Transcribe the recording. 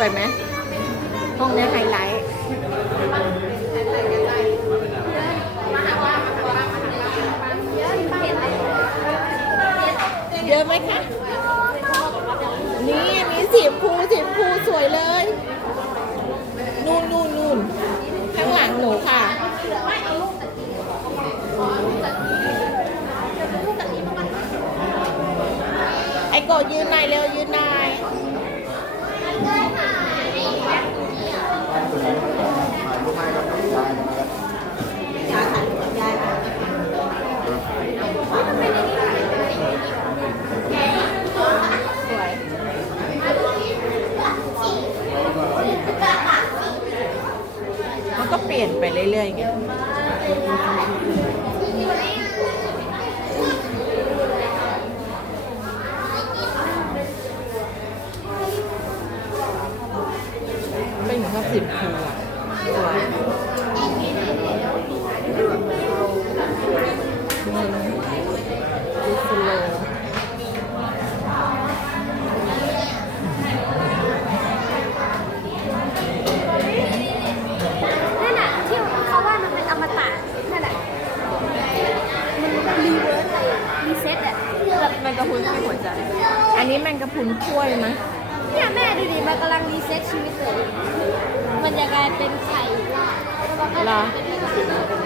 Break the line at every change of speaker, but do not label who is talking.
สวยไหมห้องนี้ไฮไลท์เยอะไหมคะ นี่อันนี้สีพูสีพูสวยเลย นู่นนู่นนู่นข้างหลังหนูค่ะไอโกยืนหน่อยเร็วยืนหน่อย ก็เปลี่ยนไปเรื่อยๆไงไม่เหมือนกับสิบคูอะสวยหนึ่งดิสโล
นั่นน่ะที่เขาว่ามันเป็นอมตะนั่นแหละมัน รีเวิร์สเลยรีเซ็ตอะแบบ
แมงกะพรุนที่หัวใจ อันนี้แมงกะพรุนถ้วยมั้ย
เนี่ยแม่ดูดิมันกำลังรีเซ็ตชีวิตเลยมันจะกลายเป็นไข่
เหรอ
เป็น